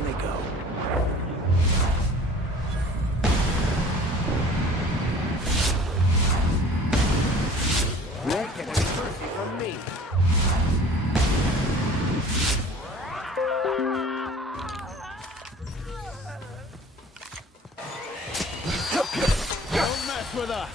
Down they go. Won't get any mercy from me. Don't mess with us.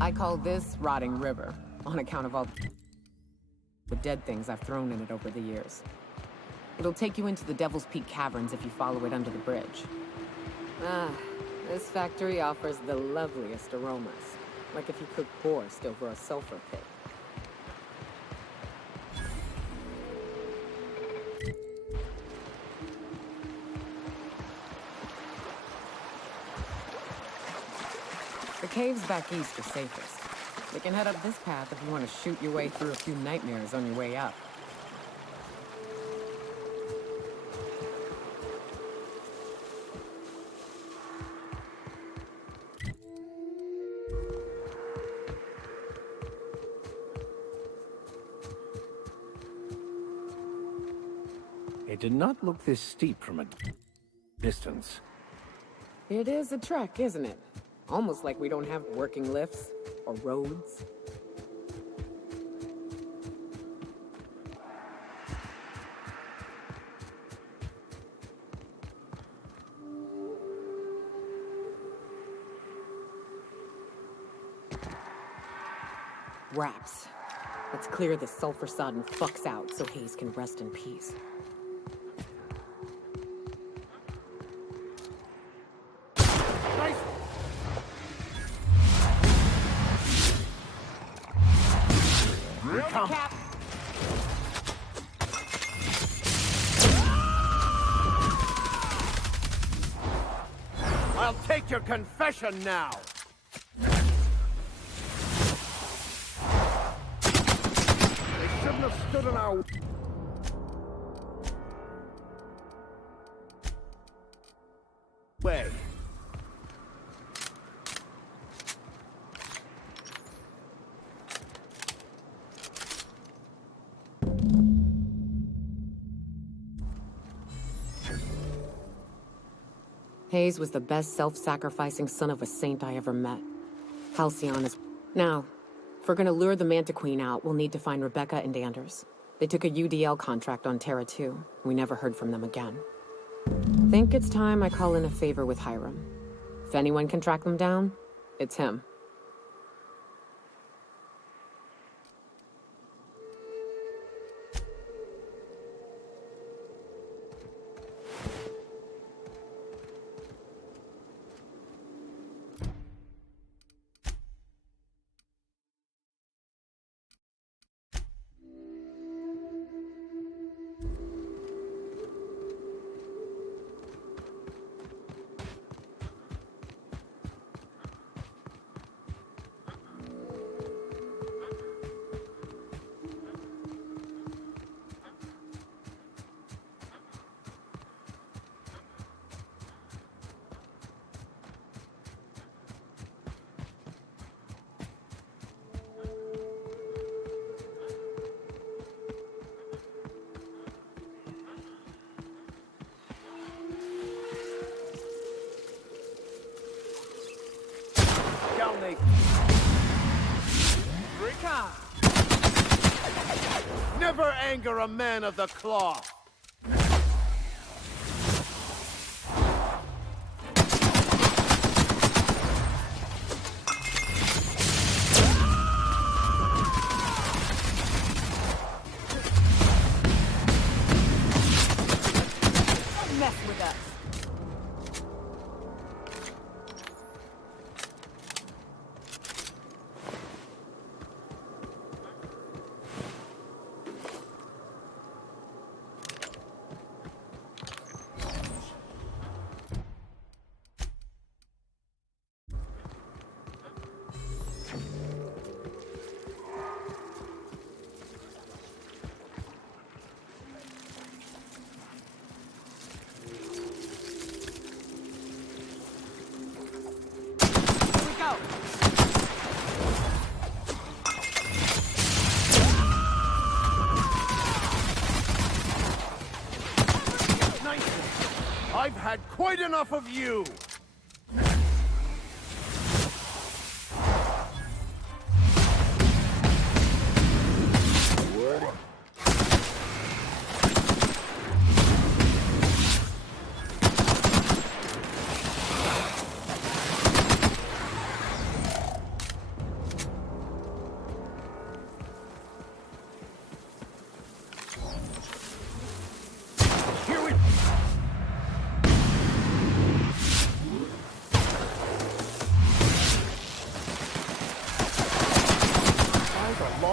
I call this Rotting River, on account of all the dead things I've thrown in it over the years. It'll take you into the Devil's Peak Caverns if you follow it under the bridge. This factory offers the loveliest aromas, like if you cook borscht over a sulfur pit. The caves back east are safest. You can head up this path if you want to shoot your way through a few nightmares on your way up. It did not look this steep from a distance. It is a trek, isn't it? Almost like we don't have working lifts or roads. Wraps. Let's clear the sulfur-sodden fucks out so Hayes can rest in peace. Come. I'll take your confession now. They shouldn't have stood in our way. Hayes was the best self-sacrificing son of a saint I ever met. Halcyon is... Now, if we're gonna lure the Manta Queen out, we'll need to find Rebecca and Anders. They took a UDL contract on Terra 2. We never heard from them again. Think it's time I call in a favor with Hiram. If anyone can track them down, it's him. Down they... Recon! Never anger a man of the cloth! had quite enough of you!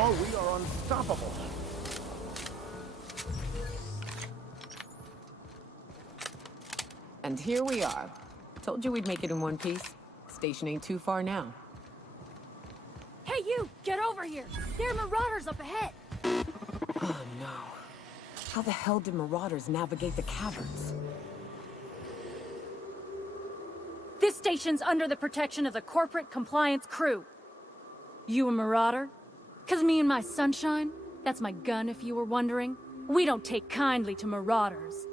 We are unstoppable. And here we are. Told you we'd make it in one piece. Station ain't too far now. Hey, you! Get over here! There are marauders up ahead! Oh, no. How the hell did marauders navigate the caverns? This station's under the protection of the corporate compliance crew. You a marauder? 'Cause me and my sunshine, that's my gun if you were wondering, we don't take kindly to marauders.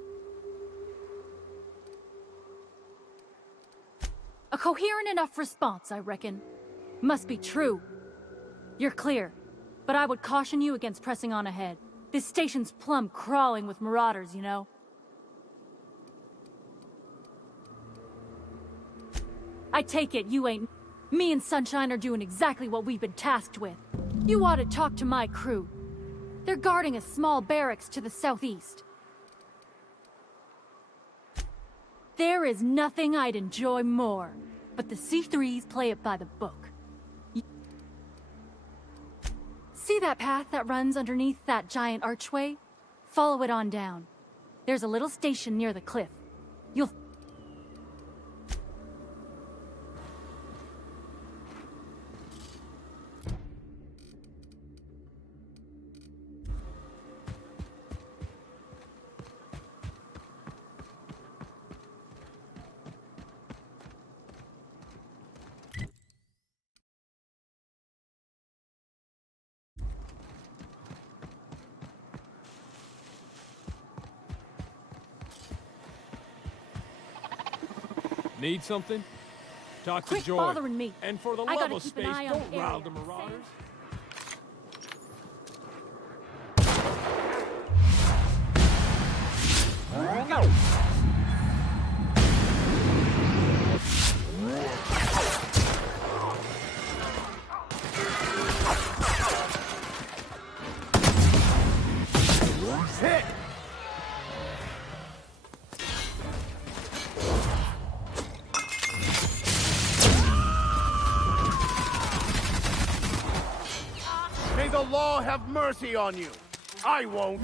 A coherent enough response, I reckon. Must be true. You're clear, but I would caution you against pressing on ahead. This station's plumb crawling with marauders, you know. I take it you ain't... Me and Sunshine are doing exactly what we've been tasked with. You ought to talk to my crew. They're guarding a small barracks to the southeast. There is nothing I'd enjoy more, but the C3s play it by the book. See that path that runs underneath that giant archway? Follow it on down. There's a little station near the cliff. You'll... Need something? Talk to Quit Joy. bothering me. And for the I love gotta of keep an space, eye on don't the rile area. the marauders. Hit! May the law have mercy on you. I won't.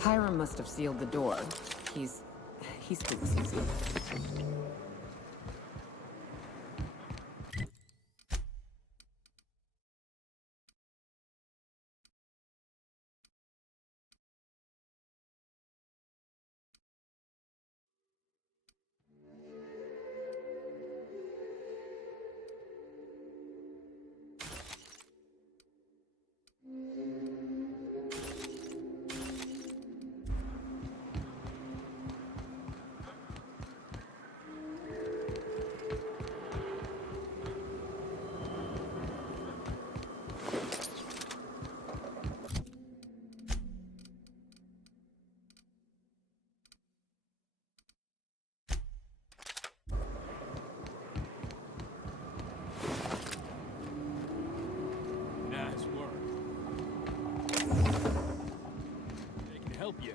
Hiram must have sealed the door. He's pretty easy. help you.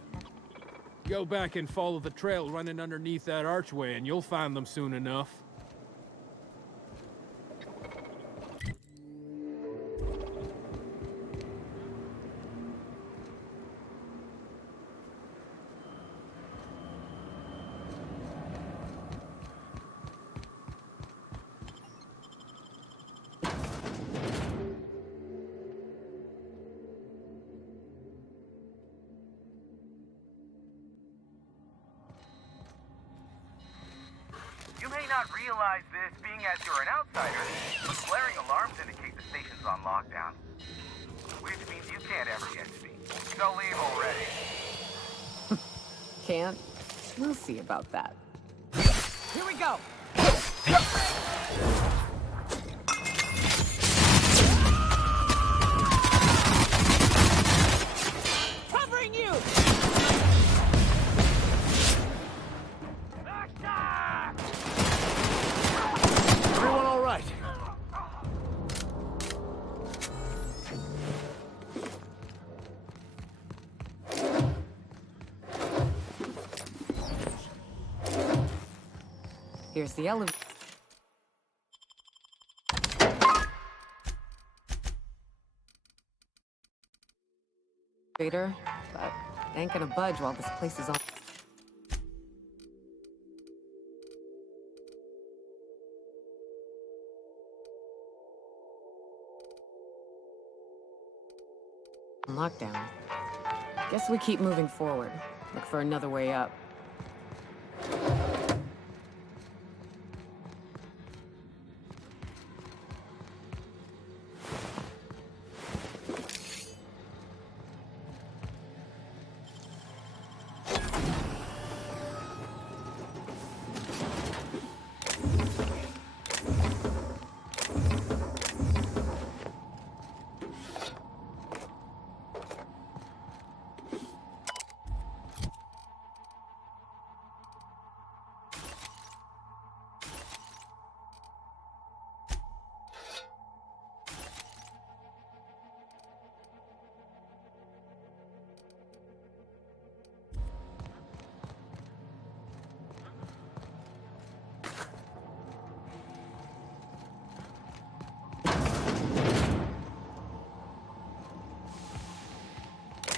Go back and follow the trail running underneath that archway, and you'll find them soon enough. You may not realize this, being as you're an outsider, but blaring alarms indicate the station's on lockdown. Which means you can't ever get to me. So leave already. Can't? We'll see about that. Here we go! Covering you! Everyone all right? Here's the elevator. But ain't gonna budge while this place is on. Lockdown. Guess we keep moving forward. Look for another way up.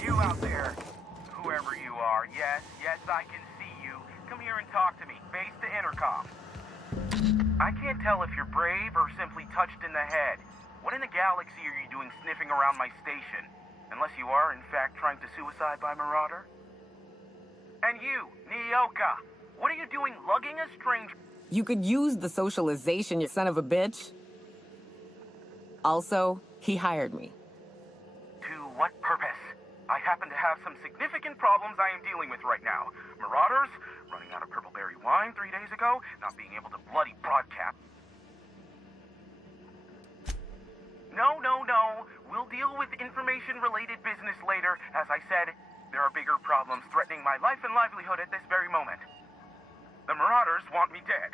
You out there, whoever you are, yes, I can see you. Come here and talk to me. Base to intercom. I can't tell if you're brave or simply touched in the head. What in the galaxy are you doing sniffing around my station? Unless you are, in fact, trying to suicide by Marauder? And you, Nyoka, what are you doing lugging a stranger? You could use the socialization, you son of a bitch. Also, he hired me. To what purpose? I happen to have some significant problems I am dealing with right now. Marauders, running out of purple berry wine 3 days ago, not being able to bloody broadcast. No. We'll deal with information-related business later. As I said, there are bigger problems threatening my life and livelihood at this very moment. The Marauders want me dead.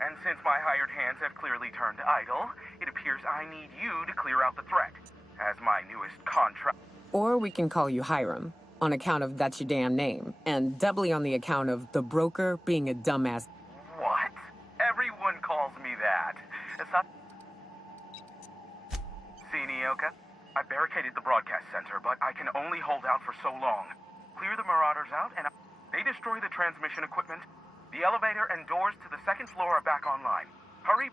And since my hired hands have clearly turned idle, it appears I need you to clear out the threat. As my newest contract... Or we can call you Hiram, on account of that's your damn name, and doubly on the account of the broker being a dumbass. What? Everyone calls me that. It's not... See, Nyoka? I barricaded the broadcast center, but I can only hold out for so long. Clear the Marauders out, and they destroy the transmission equipment. The elevator and doors to the second floor are back online. Hurry!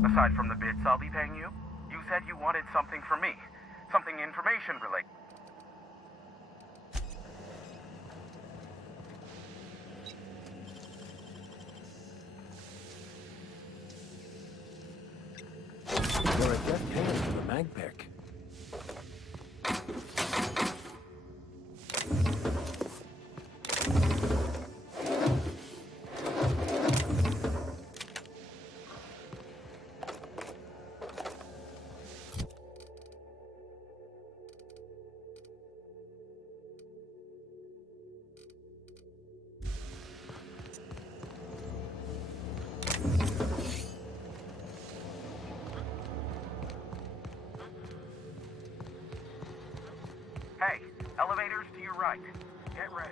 Aside from the bits I'll be paying you, you said you wanted something from me. Something information related. You're a deft hand to the Magpick. Elevators to your right. Get ready.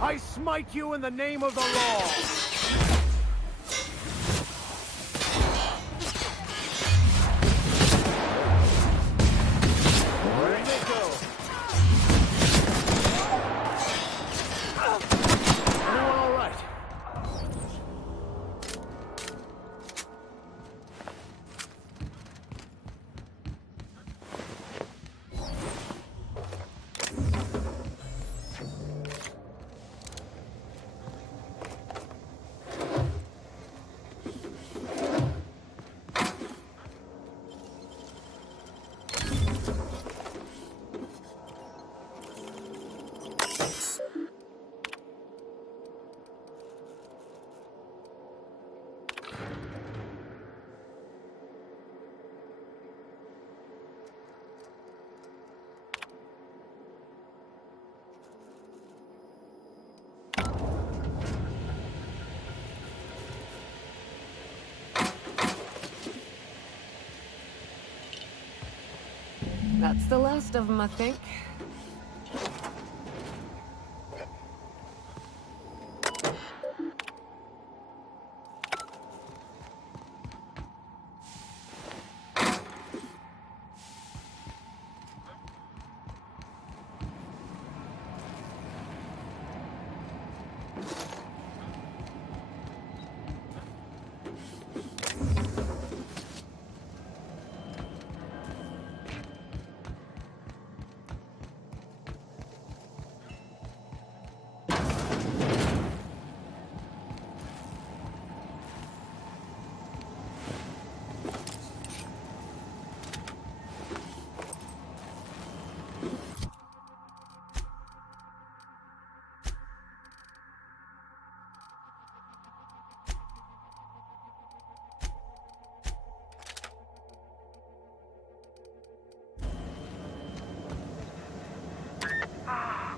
I smite you in the name of the law! Where they go? Everyone all right? That's the last of them, I think.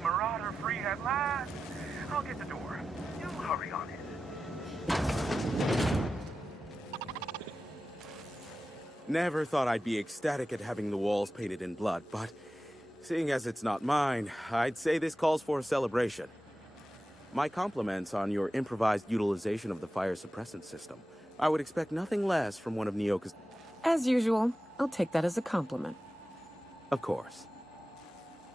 Marauder free at last. I'll get the door. You hurry on it. Never thought I'd be ecstatic at having the walls painted in blood, but seeing as it's not mine, I'd say this calls for a celebration. My compliments on your improvised utilization of the fire suppressant system. I would expect nothing less from one of Nyoka's... As usual, I'll take that as a compliment. Of course.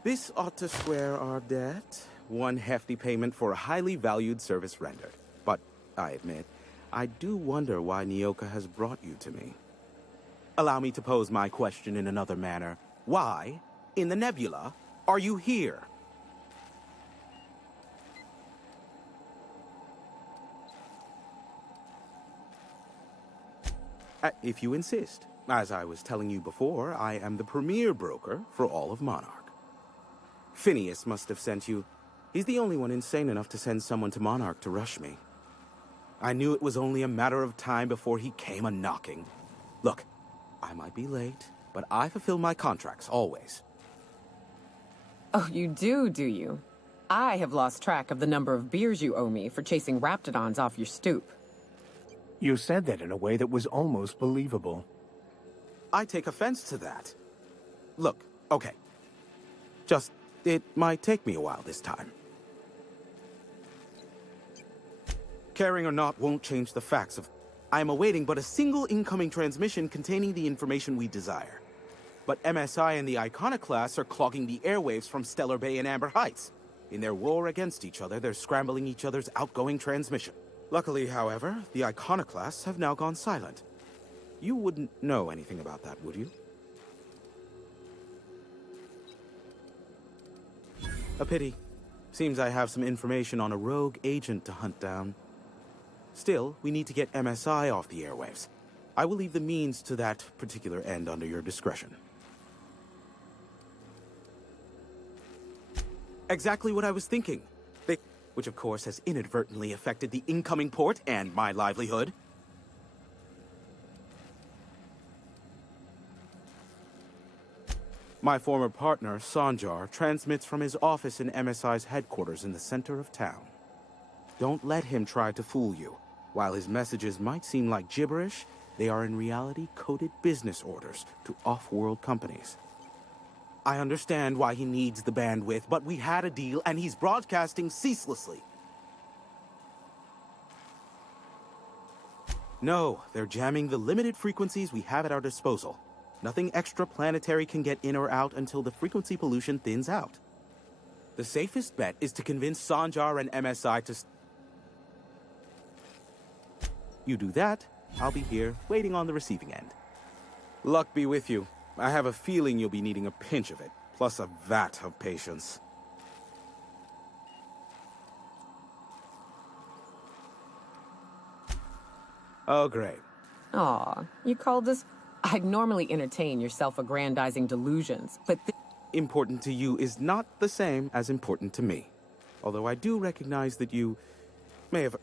This ought to square our debt. One hefty payment for a highly valued service rendered. But, I admit, I do wonder why Nyoka has brought you to me. Allow me to pose my question in another manner. Why, in the nebula, are you here? If you insist. As I was telling you before, I am the premier broker for all of Monarch. Phineas must have sent you. He's the only one insane enough to send someone to Monarch to rush me. I knew it was only a matter of time before he came a-knocking. Look, I might be late, but I fulfill my contracts, always. Oh, you do you? I have lost track of the number of beers you owe me for chasing Raptidons off your stoop. You said that in a way that was almost believable. I take offense to that. Look, okay. It might take me a while this time. Caring or not won't change the facts of... I am awaiting but a single incoming transmission containing the information we desire. But MSI and the Iconoclasts are clogging the airwaves from Stellar Bay and Amber Heights. In their war against each other, they're scrambling each other's outgoing transmission. Luckily, however, the Iconoclasts have now gone silent. You wouldn't know anything about that, would you? A pity. Seems I have some information on a rogue agent to hunt down. Still, we need to get MSI off the airwaves. I will leave the means to that particular end under your discretion. Exactly what I was thinking. Which of course has inadvertently affected the incoming port and my livelihood. My former partner, Sanjar, transmits from his office in MSI's headquarters in the center of town. Don't let him try to fool you. While his messages might seem like gibberish, they are in reality coded business orders to off-world companies. I understand why he needs the bandwidth, but we had a deal and he's broadcasting ceaselessly. No, they're jamming the limited frequencies we have at our disposal. Nothing extraplanetary can get in or out until the frequency pollution thins out. The safest bet is to convince Sanjar and MSI to... You do that, I'll be here, waiting on the receiving end. Luck be with you. I have a feeling you'll be needing a pinch of it, plus a vat of patience. Oh, great. Aw, you called this... I'd normally entertain your self-aggrandizing delusions, but Important to you is not the same as important to me. Although I do recognize that you may have...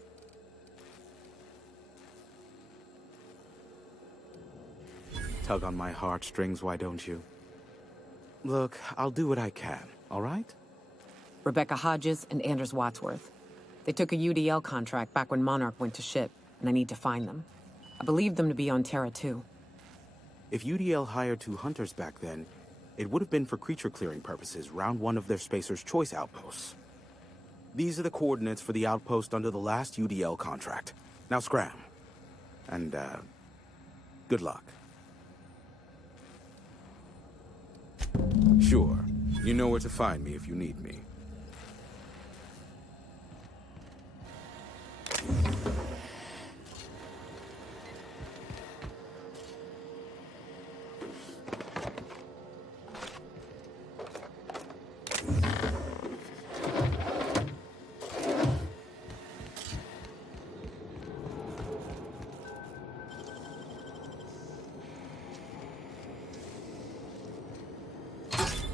Tug on my heartstrings, why don't you? Look, I'll do what I can, all right? Rebecca Hodges and Anders Wadsworth. They took a UDL contract back when Monarch went to ship, and I need to find them. I believe them to be on Terra 2. If UDL hired 2 hunters back then, it would have been for creature clearing purposes round one of their Spacer's Choice outposts. These are the coordinates for the outpost under the last UDL contract. Now scram. And, good luck. Sure. You know where to find me if you need me.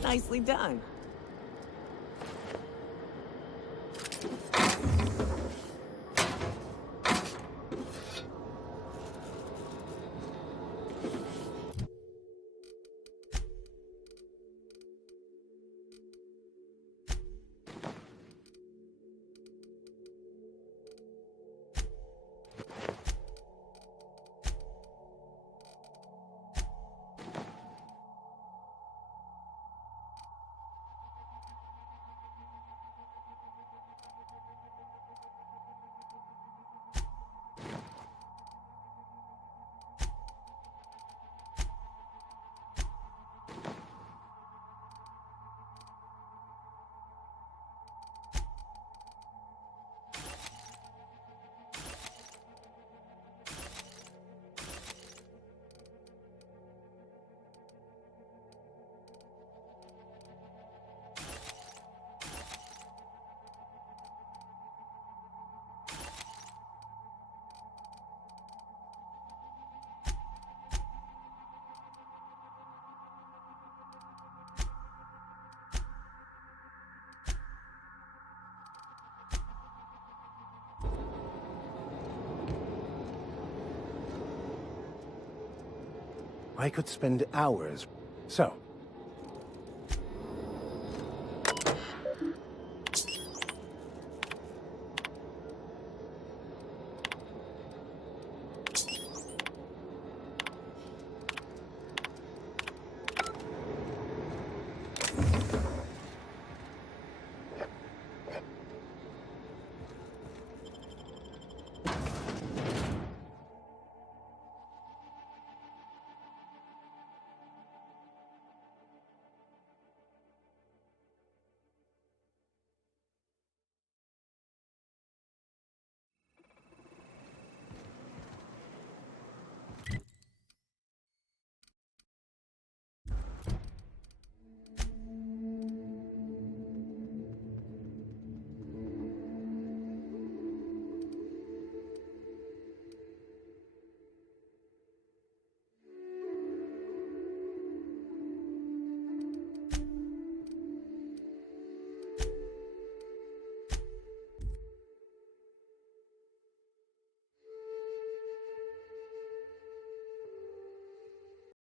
Nicely done. I could spend hours. So,